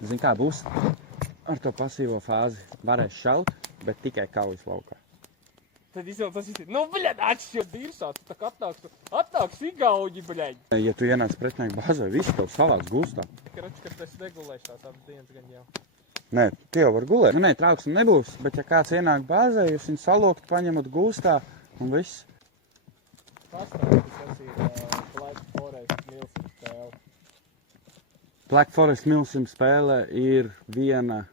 Zini, kā būs ar to pasīvo fāzi? Varēs šaut, bet tikai kaujas laukā. Tad izvēl tas izsīt. Nu, bļaļ, atšķiet dīrsā, tu tak atnāks igauģi, bļaļ. Ja tu ienāc pretinieku bāzē, viss tev savāds gūstā. Karoči, ka tu esi regulējis tās abas dienas gan jau. Nē, tie jau var gulēt. Nē, trauksme nebūs, bet ja kāds ienāk bāzē, jūs viņu salūkt, paņemat gūstā un viss. Pastāv, kas ir Black Forest milsim spēle. Black Forest milsim spēle ir viena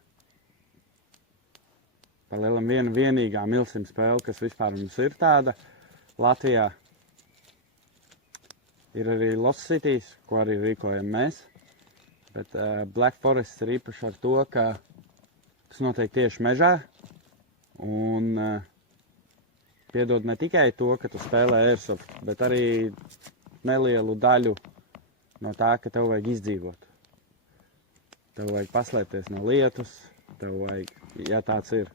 vienīgā milsim spēle, kas vispār mums ir tāda Latvijā. Ir arī Lost Cities, ko arī rīkojam mēs. Bet Black Forest ir īpaši ar to, ka tas notiek tieši mežā. Un piedod ne tikai to, ka tu spēlē airsoft, bet arī nelielu daļu no tā, ka tev vajag izdzīvot. Tev vajag paslēpties no lietus, tev vajag, ja tāds ir,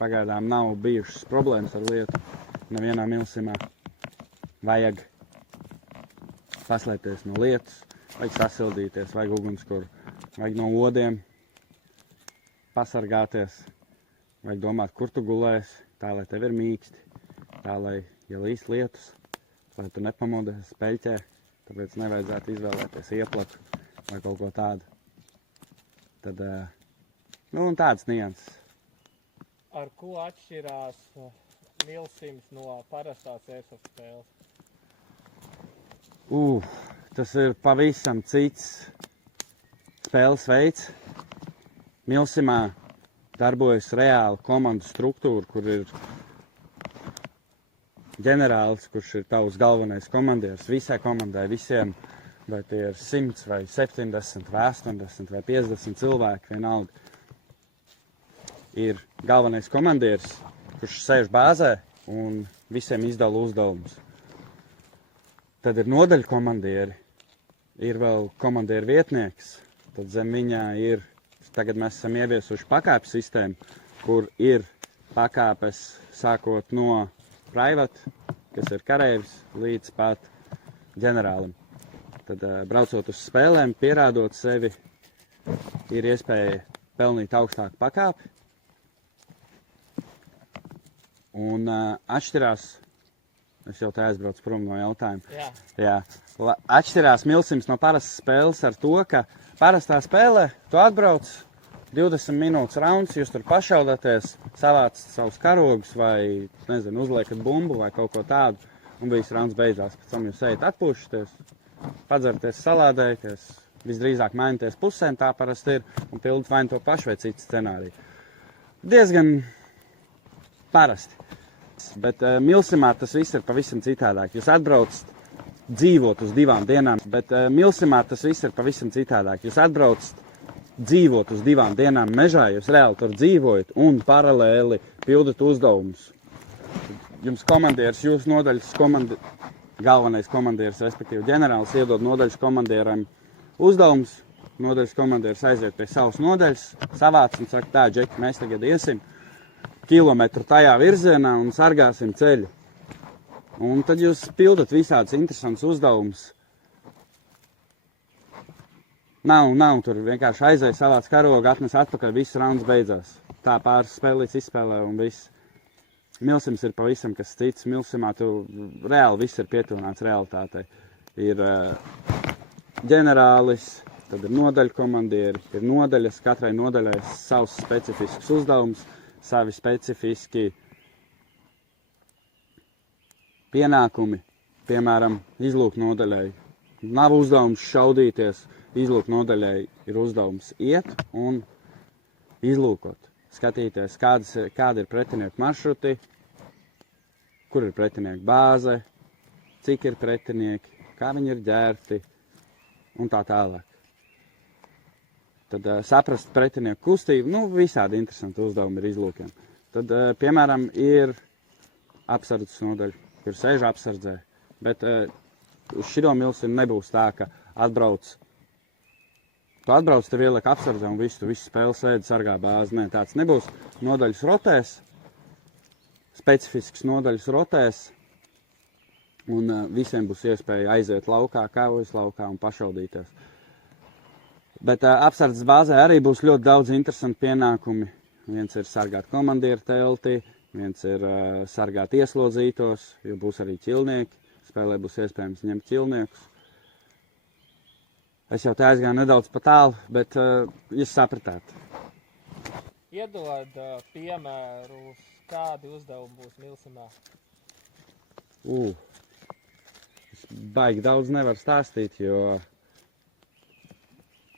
pagaidām nav bijušas problēmas ar lietu, nevienā milsimā, vajag paslēpties no lietus, vajag sasildīties, vajag ugunskura, vajag no odiem pasargāties, vajag domāt, kur tu gulēsi, tā, lai tev ir mīksti, tā, lai, ja līs lietus, lai tu nepamodies peļķē, tāpēc nevajadzētu izvēlēties ieplaku vai kaut ko tādu. Tad, un tāds nianses. Ar ko atšķirās milsims no parastās airsoft spēles? Tas ir pavisam cits spēles veids. Milsimā darbojas reāli komandu struktūra, kur ir ģenerālis, kurš ir tavs galvenais komandieris visai komandai, visiem, vai tie ir 100 vai 70 vai 80 vai 50 cilvēki, vienalga. Ir galvenais komandieris, kurš sēž bāzē un visiem izdala uzdevumus. Tad ir nodaļu komandieri, ir vēl komandieru vietnieks, tad zem viņā ir, tagad mēs esam ieviesuši pakāpju sistēmu, kur ir pakāpes sākot no private, kas ir kareivis, līdz pat ģenerālim. Tad braucot uz spēlēm, pierādot sevi, ir iespēja pelnīt augstāku pakāpi. Un atšķirās, es jau te aizbraucu prom no jautājuma. Jā. Atšķirās milsims no parastas spēles ar to, ka parastā spēlē tu atbrauc 20 minūtes rauns, jūs tur pašaudāties, savāc savus karogus vai, nezinu, uzliekat bumbu vai kaut ko tādu, un viss rauns beidzās. Pēc tam jūs ejat atpūšaties, padzerties, salādēties, visdrīzāk maināties pusēm, tā parasti ir, un pildat vai to pašu vai citu scenāriju. Diezgan parasti. Bet milsimā tas viss ir pavisam citādāk. Jūs atbraucat dzīvot uz 2 dienām, bet milsimā tas viss ir pavisam citādāk. Jūs atbraucat dzīvot uz 2 dienām mežā, jūs reāli tur dzīvojat un paralēli pildat uzdevumus. Jums komandieris, jūsu nodaļas galvenais komandieris, respektīvi ģenerālis, iedod nodaļas komandieram uzdevumus. Nodaļas komandieris aiziet pie savas nodaļas, savāc un saka, tā, Džeki, mēs tagad iesim kilometru tajā virzienā un sargāsim ceļu. Un tad jūs pildat visādus interesantus uzdevumus. Nav tur vienkārši aizēja savāc karogu, atnes atpakaļ, viss rauns beidzās. Tā pāris spēlīts izspēlē un viss. Milsims ir pavisam kas cits. Milsimā tu reāli viss ir pietuvināts realitātei. Ir ģenerālis, tad ir nodaļu komandieri, ir nodaļas, katrai nodaļai savs specifisks uzdevums, savi specifiski pienākumi, piemēram, izlūk nodaļai. Nav uzdevums šaudīties, izlūk nodaļai ir uzdevums iet un izlūkot. Skatīties, kādi ir pretinieku maršruti, kur ir pretinieku bāze, cik ir pretinieki, kā viņi ir ģērti un tā tālāk. Tad saprast pretinieku kustību, visādi interesanti uzdevumi ir izlūkiem. Tad, piemēram, ir apsardzes nodaļa, kur sēž apsardzē, bet uz šito milsim nebūs tā, ka tu atbrauc, tev ieliek apsardzē un visu spēli sēdi, sargā bāzi. Nē, tāds nebūs. Nodaļas rotēs, specifisks nodaļas rotēs, un visiem būs iespēja aiziet laukā, kaujas laukā un pašaudīties. Bet apsardzes bāzē arī būs ļoti daudz interesanti pienākumi. Viens ir sargāt komandieru telti, viens ir sargāt ieslodzītos, jo būs arī ķilnieki. Spēlē būs iespējams ņemt ķilniekus. Es jau te aizgāju nedaudz pa tālu, bet jūs sapratāt. Iedod piemērus, kādi uzdevumi būs Milsimā. Es baigi daudz nevaru stāstīt, jo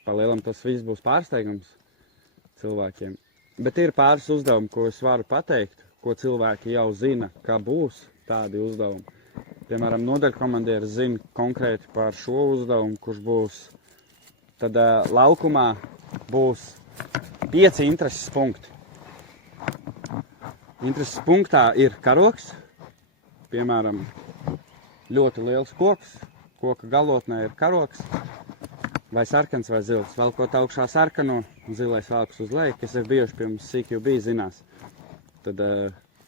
palielam tas viss būs pārsteigums cilvēkiem. Bet ir pāris uzdevumi, ko es varu pateikt, ko cilvēki jau zina, ka būs tādi uzdevumi. Piemēram, nodaļkomandieris zina konkrēti par šo uzdevumu, kurš būs. Tad laukumā būs 5 intereses punkti. Intereses punktā ir karoks, piemēram, ļoti liels koks, koka galotnē ir karoks, vai sarkans vai zils. Velkot augšā sarkano, zilais velks uz leju, kas ir bijuši pie mums CQB zinās. Tad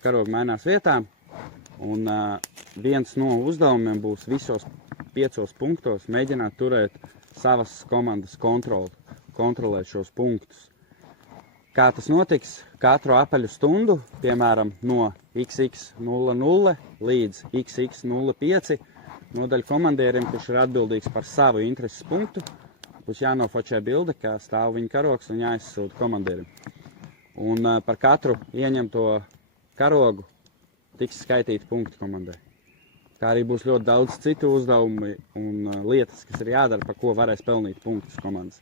karogi mainās vietām, un viens no uzdevumiem būs visos 5 punktos mēģināt turēt savas komandas kontrolēt šos punktus. Kā tas notiks? Katru apaļu stundu, piemēram, no XX00 līdz XX05, nodaļkomandierim, kurš ir atbildīgs par savu intereses punktu, būs jānofočē bilde, kā stāv viņa karogs un jāizsūta komandierim. Un par katru ieņemto karogu tiks skaitīti punkti komandai. Kā arī būs ļoti daudz citu uzdevumi un lietas, kas ir jādara, par ko varēs pelnīt punktus komandas.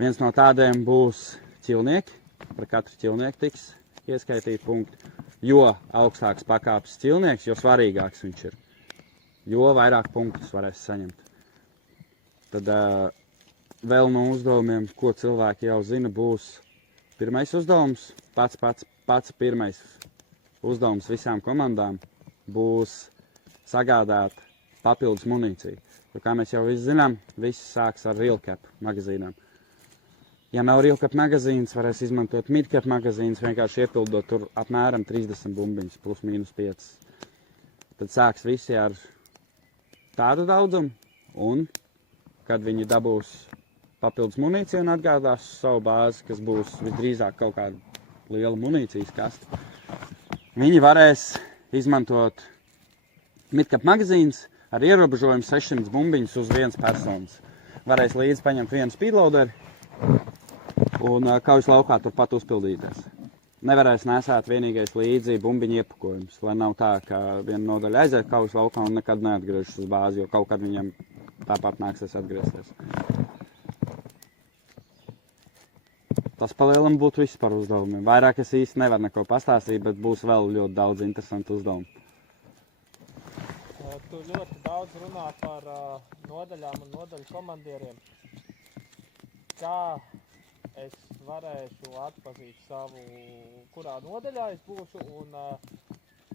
Viens no tādiem būs ķilnieki. Par katru ķilnieku tiks ieskaitīti punkti. Jo augstāks pakāpes ķilnieks, jo svarīgāks viņš ir. Jo vairāk punktus varēs saņemt. Tad vēl no uzdevumiem, ko cilvēki jau zina, būs pirmais uzdevums. Pats pirmais uzdevums visām komandām būs sagādāt papildus munīciju. Jo, kā mēs jau visi zinām, viss sāks ar reelcap magazīnām. Ja nav reelcap magazīns, varēs izmantot midcap magazīns, vienkārši iepildot tur apmēram 30 bumbiņas, plus mīnus 5. Tad sāks visi ar tādu daudzumu, un kad viņi dabūs papildus munīciju un atgādās savu bāzi, kas būs visdrīzāk kaut kāda liela munīcijas kaste, viņi varēs izmantot midcap magazīns ar ierobežojumu 600 bumbiņas uz vienas personas. Varēs līdzi paņemt vienu speedloaderi un kaujas laukā turpat uzpildīties. Nevarēs nesāt vienīgais līdzi bumbiņu iepakojums, lai nav tā, ka viena nodaļa aiziet kaujas laukā un nekad neatgriežas uz bāzi, jo kaut kad viņam tāpat nāksies atgriezties. Tas palielam būtu viss par uzdevumiem. Vairāk es īsti nevaru neko pastāstīt, bet būs vēl ļoti daudz interesantu uzdevumu. Tu ļoti daudz runā par nodaļām un nodaļu komandieriem. Kā es varēšu atpazīt savu, kurā nodaļā es būšu, un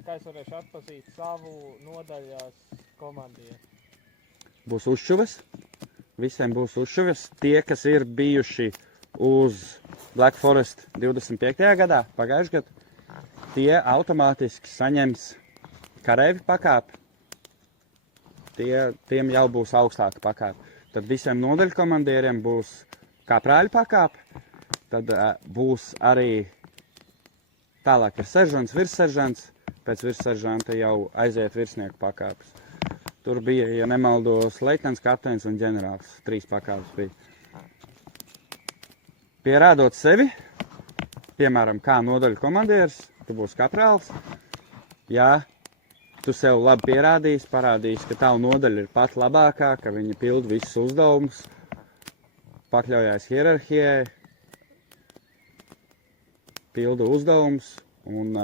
kā es varēšu atpazīt savu nodaļas komandieru? Būs uzšuves. Visiem būs uzšuves. Tie, kas ir bijuši uz Black Forest 25. gadā, pagājušajā gadā, tie automātiski saņems kareivi pakāpi. Tiem jau būs augstāka pakāpe. Tad visiem nodaļu komandieriem būs kaprāļu pakāpe. Tad būs arī tālāk ir seržants, virsseržants. Pēc virsseržanta jau aiziet virsnieku pakāpes. Tur bija, ja nemaldos, leitnants, kapteinis un ģenerālis. 3 pakāpes bija. Pierādot sevi, piemēram, kā nodaļu komandieris, tu būsi kaprālis. Ja tu sev labi pierādīsi, parādīsi, ka tavu nodaļa ir pat labākā, ka viņi pilda visus uzdevumus, pakļaujās hierarhijai, pilda uzdevumus un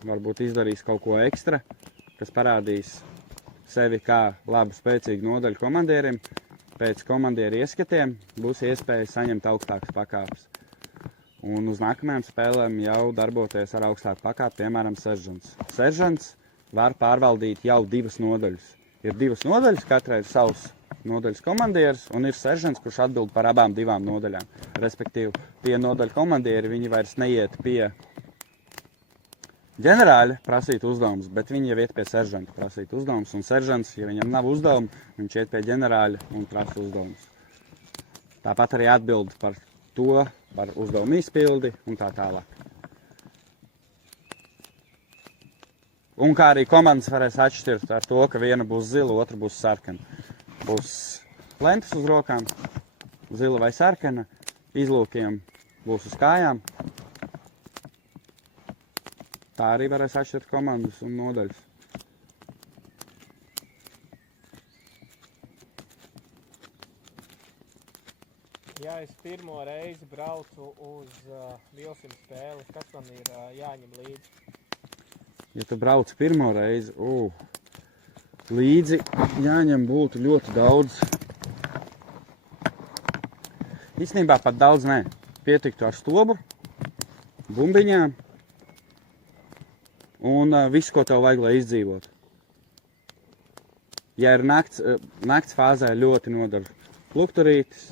varbūt izdarīs kaut ko ekstra, kas parādīs sevi kā labu, spēcīgu nodaļu komandierim. Pēc komandiera ieskatiem būs iespēja saņemt augstākas pakāpes. Un uz nākamajām spēlēm jau darboties ar augstāku pakāpi, piemēram, seržants. Seržants var pārvaldīt jau 2 nodaļas. Ir 2 nodaļas, katrai ir savs nodaļas komandieris, un ir seržants, kurš atbild par abām 2 nodaļām. Respektīvi, tie nodaļu komandieri, viņi vairs neiet pie ģenerāļa prasīt uzdevumus, bet viņi jau iet pie seržanta prasīt uzdevumus, un seržants, ja viņam nav uzdevumu, viņš iet pie ģenerāļa un prasa uzdevumus. Tāpat arī atbild par to, par uzdevumu izpildi un tā tālāk. Un kā arī komandas varēs atšķirt ar to, ka viena būs zila, otra būs sarkana. Būs lentas uz rokām, zila vai sarkana, izlūkiem būs uz kājām. Tā arī varēs atšķirt komandas un nodaļas. Ja es pirmo reizi braucu uz vilsim spēli, kas man ir jāņem līdzi? Ja tu brauc pirmo reizi, līdzi jāņem būtu ļoti daudz. Īstenībā pat daudz nē. Pietiktu ar stobu, bumbiņām un visu, ko tev vajag, lai izdzīvotu. Ja ir nakts fāzē, ļoti nodara lukturītis,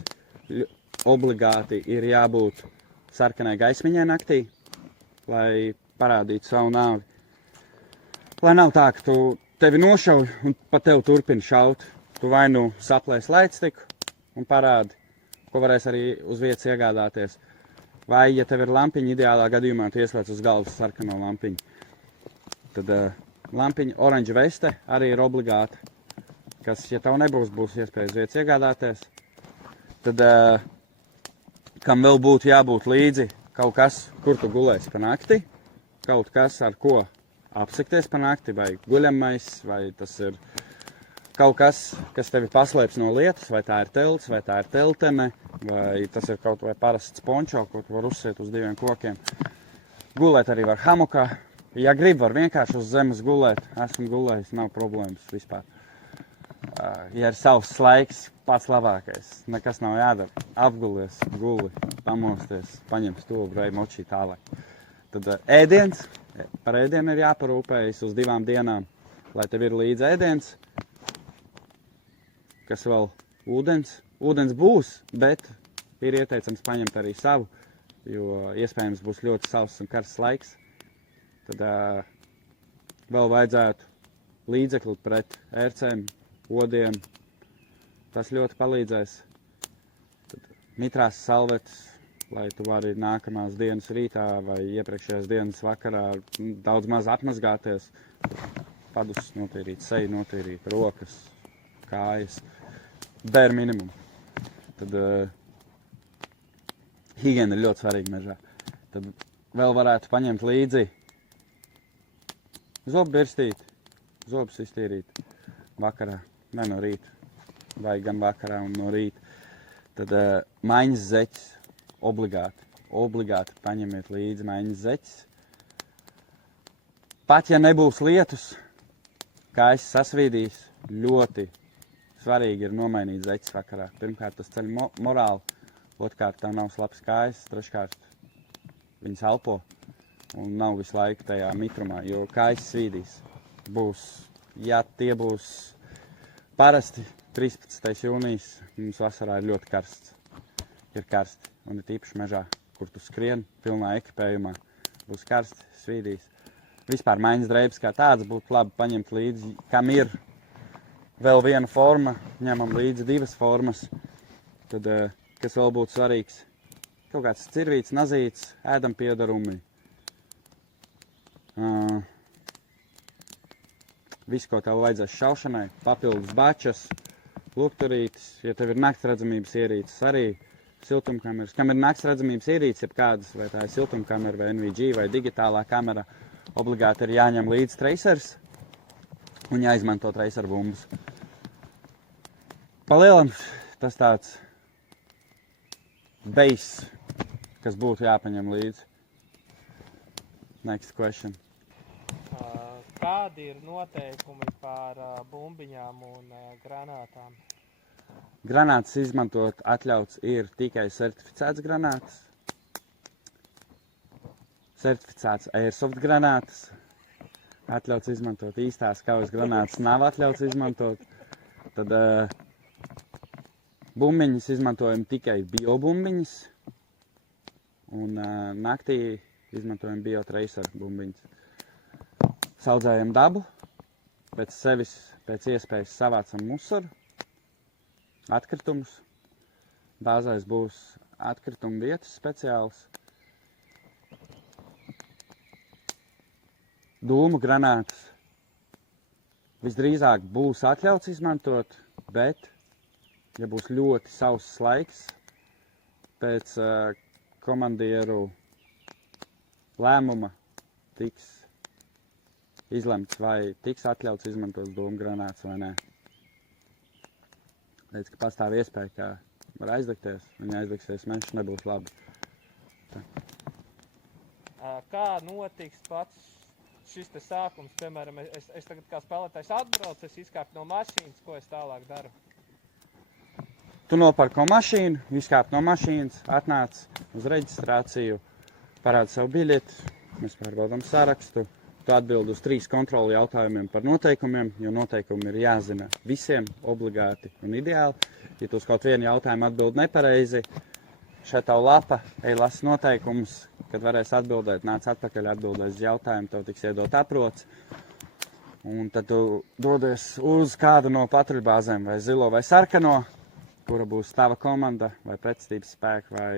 obligāti ir jābūt sarkanai gaismiņai naktī, lai parādītu savu nāvi. Lai nav tā, ka tevi nošauj un pa tevi turpina šaut. Tu vai nu saplēs laicstiku un parādi, ko varēs arī uz vietas iegādāties. Vai, ja tev ir lampiņa, ideālā gadījumā tu ieslēdz uz galvas sarkano lampiņu. Tad lampiņa, oranža veste arī ir obligāta, kas, ja tev būs iespējas uz vietas iegādāties, tad kam vēl būtu jābūt līdzi kaut kas, kur tu gulēsi pa nakti, kaut kas, ar ko apsekties pa nakti, vai guļamais, vai tas ir kaut kas, kas tevi paslēps no lietas, vai tā ir telts, vai tā ir teltene, vai tas ir kaut vai parasts pončo, ko tu var uzsiet uz 2 kokiem. Gulēt arī var hamukā. Ja grib, var vienkārši uz zemes gulēt. Esmu gulējis, nav problēmas vispār. Ja ir savs laiks, pats labākais. Nekas nav jādara. Apgulies, guli, pamosties, paņem stūlu, rej močī tālāk. Tad ēdiens. Par ēdienu ir jāparūpējas uz 2 dienām, lai tev ir līdzi ēdiens. Kas vēl? Ūdens. Ūdens būs, bet ir ieteicams paņemt arī savu, jo iespējams būs ļoti sauss un karsts laiks. Tad vēl vajadzētu līdzekli pret ērcēm, odiem. Tas ļoti palīdzēs. Tad mitrās salvetes, lai tu vari nākamās dienas rītā vai iepriekšējās dienas vakarā daudz maz atmazgāties. Padus notīrīt, seju notīrīt, rokas, kājas. Bare minimum. Tad higiēna ir ļoti svarīga mežā. Tad vēl varētu paņemt līdzi zobu birstīti, zobus iztīrīt vakarā, ne no rīta, vai gan vakarā un no rīta. Tad maiņas zeķis obligāti paņemiet līdzi maiņas zeķis. Pat ja nebūs lietus, kā es sasvīdīs, ļoti svarīgi ir nomainīt zeķis vakarā. Pirmkārt, tas ceļ morāli, otrkārt, tā nav slapjas kājas, treškārt, viņas elpo un nav visu laiku tajā mitrumā, jo kājas svīdīs. Ja tie būs parasti 13. jūnijas, mums vasarā ir ļoti karsts. Ir karsti, un ir tīpaši mežā, kur tu skrien pilnā ekipējumā. Būs karsti, svīdīs. Vispār maiņas drēbes kā tāds būtu labi paņemt līdzi, kam ir vēl viena forma, ņemam līdzi 2 formas. Tad, kas vēl būtu svarīgs, kaut kāds cirvīts, nazīts, ēdam piedarumi. Viss, ko tev vajadzēs šaušanai, papildus bačas, lukturītis, ja tev ir naktsredzamības ierīces arī, siltumkameras. Kam ir naktsredzamības ierīces, jebkādas, vai tā ir siltumkamera, vai NVG, vai digitālā kamera, obligāti ir jāņem līdzi tracers un jāizmanto tracer bumbas. Palielam tas tāds base, kas būtu jāpaņem līdzi. Next question. Kādi ir noteikumi par bumbiņām un granātām? Granātas izmantot atļauts ir tikai certificēts granātas. Certificēts airsoft granātas. Atļauts izmantot īstās kaujas granātas nav atļauts izmantot. Tad bumbiņas izmantojam tikai biobumbiņas. Un naktī izmantojam biotracer bumbiņas. Saudzējam dabu, pēc sevis pēc iespējas savācam musaru, atkritumus, bāzēs būs atkrituma vietas speciāls. Dūmu granātas visdrīzāk būs atļauts izmantot, bet, ja būs ļoti sauss laiks, pēc komandieru lēmuma tiks izlemts, vai tiks atļauts izmantot dūmu granātas vai nē. Līdz, ka pastāv iespēja, ka var aizdegties, un ja aizdegsies mežs, nebūs labi. Tā. Kā notiks pats šis te sākums? Piemēram, es tagad kā spēlētājs atbraucu, es izkāpu no mašīnas, ko es tālāk daru? Tu nopērko mašīnu, izkāp no mašīnas, atnāc uz reģistrāciju, parādi savu biļeti, mēs pārbaudām sarakstu. Tu atbildi uz 3 kontrolu jautājumiem par noteikumiem, jo noteikumi ir jāzina visiem obligāti un ideāli. Ja tu uz kaut vienu jautājumu atbildi nepareizi, šeit tavu lapa, ej lasi noteikumus, kad varēsi atbildēt, nāc atpakaļ atbildēs uz jautājumu, tev tiks iedot aprots. Un tad tu dodies uz kādu no patruļbāzēm, vai zilo vai sarkano, kura būs tava komanda, vai pretstības spēki, vai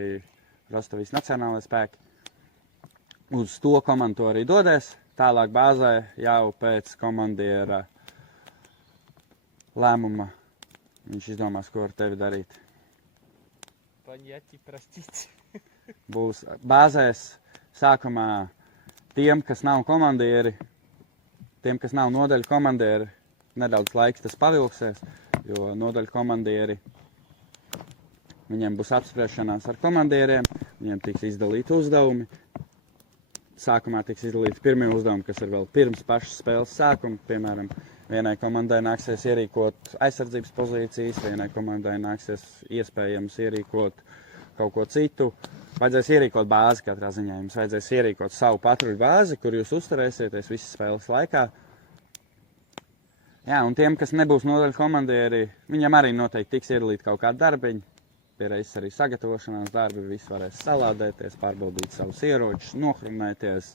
Rostovijas nacionālais spēki. Uz to komandu tu arī dodies. Tālāk bāzē jau pēc komandiera lēmuma viņš izdomās, ko ar tevi darīt. Paņķi prastīts. Būs bāzēs sākumā tiem, kas nav komandieri, tiem, kas nav nodaļu komandieri, nedaudz laiks tas pavilksies, jo nodaļu komandieri, viņiem būs apspriešanās ar komandieriem, viņiem tiks izdalīti uzdevumi. Sākumā tiks izdalīti pirmie uzdevumi, kas ir vēl pirms pašas spēles sākuma. Piemēram, vienai komandai nāksies ierīkot aizsardzības pozīcijas, vienai komandai nāksies iespējams ierīkot kaut ko citu. Vajadzēs ierīkot bāzi katrā ziņā. Jums vajadzēs ierīkot savu patruļu bāzi, kur jūs uzturēsieties visas spēles laikā. Jā, un tiem, kas nebūs nodaļu komandieri, viņam arī noteikti tiks iedalīti kaut kādi darbiņi. Pierreiz arī sagatavošanās darbi, visi varēs salādēties, pārbaudīt savus ieročus, nohrunēties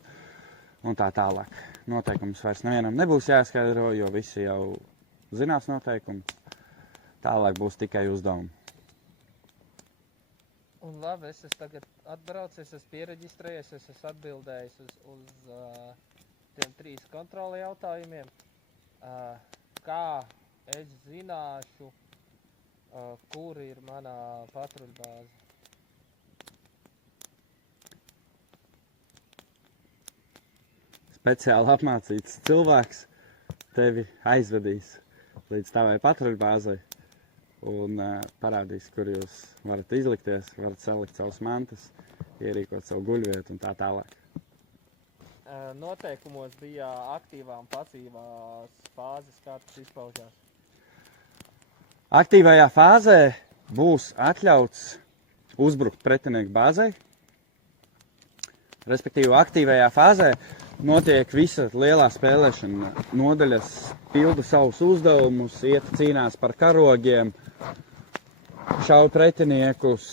un tā tālāk. Noteikums vairs nevienam nebūs jāskaidro, jo visi jau zinās noteikumus. Tālāk būs tikai uzdevumi. Un labi, es tagad atbraucu, es esmu piereģistrējies, es esmu atbildējis uz tiem 3 kontroli jautājumiem. Kā es zināšu, kur ir manā patruļbāze? Speciāli apmācīts cilvēks tevi aizvedīs līdz tavai patruļbāzei un parādīs, kur jūs varat izlikties, varat salikt savus mantas, ierīkot savu guļvietu un tā tālāk. Noteikumos bija aktīvā un pasīvās fāzes, kā tas izpaužās? Aktīvajā fāzē būs atļauts uzbrukt pretinieku bāzei. Respektīvi, aktīvajā fāzē notiek visa lielā spēlēšana. Nodaļas pilda savus uzdevumus, iet cīnās par karogiem, šauj pretiniekus,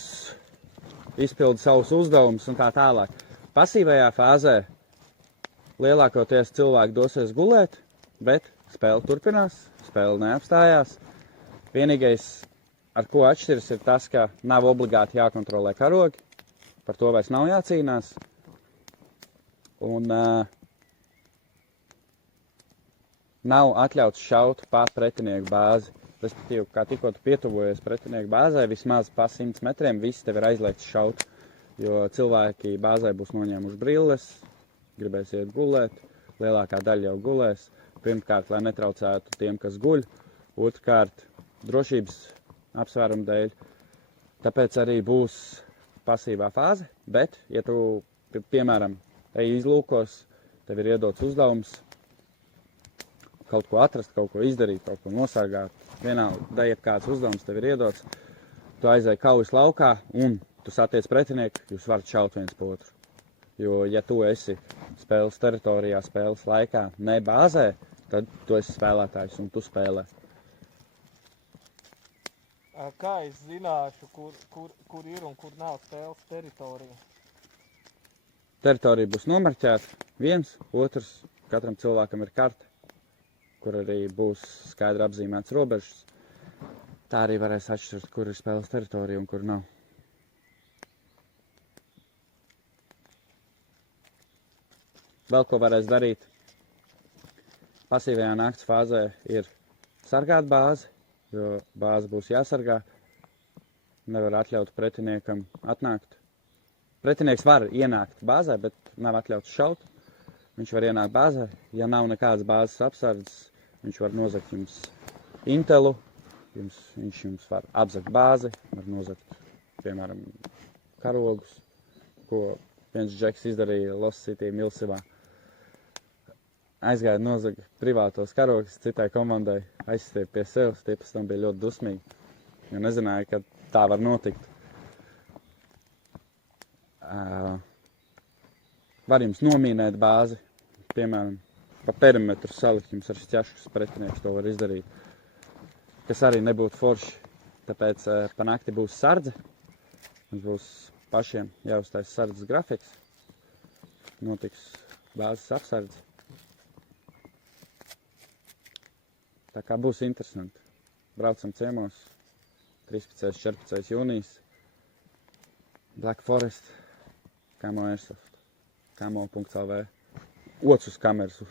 izpilda savus uzdevumus un tā tālāk. Pasīvajā fāzē lielākoties cilvēki dosies gulēt, bet spēle turpinās, spēle neapstājās. Vienīgais, ar ko atšķiras, ir tas, ka nav obligāti jākontrolē karogi, par to vairs nav jācīnās. Un nav atļauts šaut pa pretinieku bāzi. Respektīvi, kā tikko tu pietuvojies pretinieku bāzē, vismaz pa 100 metriem viss tev ir aizliegts šaut, jo cilvēki bāzē būs noņēmuši brilles, gribēs iet gulēt, lielākā daļa jau gulēs. Pirmkārt, lai netraucētu tiem, kas guļ, otrkārt, drošības apsvērumu dēļ, tāpēc arī būs pasīvā fāze, bet, ja tu, piemēram, ej izlūkos, tev ir iedots uzdevums kaut ko atrast, kaut ko izdarīt, kaut ko nosargāt, vienalga, jebkāds uzdevums tev ir iedots, tu aizēji kaujas laukā un tu satiec pretinieku, jūs varat šaut viens pa otru. Jo, ja tu esi spēles teritorijā, spēles laikā, ne bāzē, tad tu esi spēlētājs un tu spēlē. Kā es zināšu, kur ir un kur nav spēles teritorija? Teritorija būs nomarķēta, viens, otrs, katram cilvēkam ir karte, kur arī būs skaidri apzīmēts robežas. Tā arī varēs atšķirt, kur ir spēles teritorija un kur nav. Vēl ko varēs darīt. Pasīvajā nakts fāzē ir sargāt bāzi, jo bāze būs jāsargā. Nevar atļaut pretiniekam atnākt. Pretinieks var ienākt bāzē, bet nav atļauts šaut. Viņš var ienākt bāzē. Ja nav nekādas bāzes apsardzes, viņš var nozagt jums intelu. Viņš jums var apzagt bāzi, var nozagt, piemēram, karogus, ko viens džeks izdarīja Lost City Milsivā. Aizgāja nozaga privātos karogus citai komandai, aizstiep pie sevis, tie pēc tam bija ļoti dusmīgi, jo nezināja, ka tā var notikt. Var jums nomīnēt bāzi, piemēram, pa perimetru salikt jums ar šķaškus pretinieks, to var izdarīt, kas arī nebūtu forši, tāpēc pa nakti būs sardze, mums būs pašiem jāuztais sardzes grafiks, notiks bāzes apsardze. Tā kā būs interesanti. Braucam ciemos 13. 14. jūnijas. Black Forest, Camo Airsoft, camo.lv. Ots uz kameras.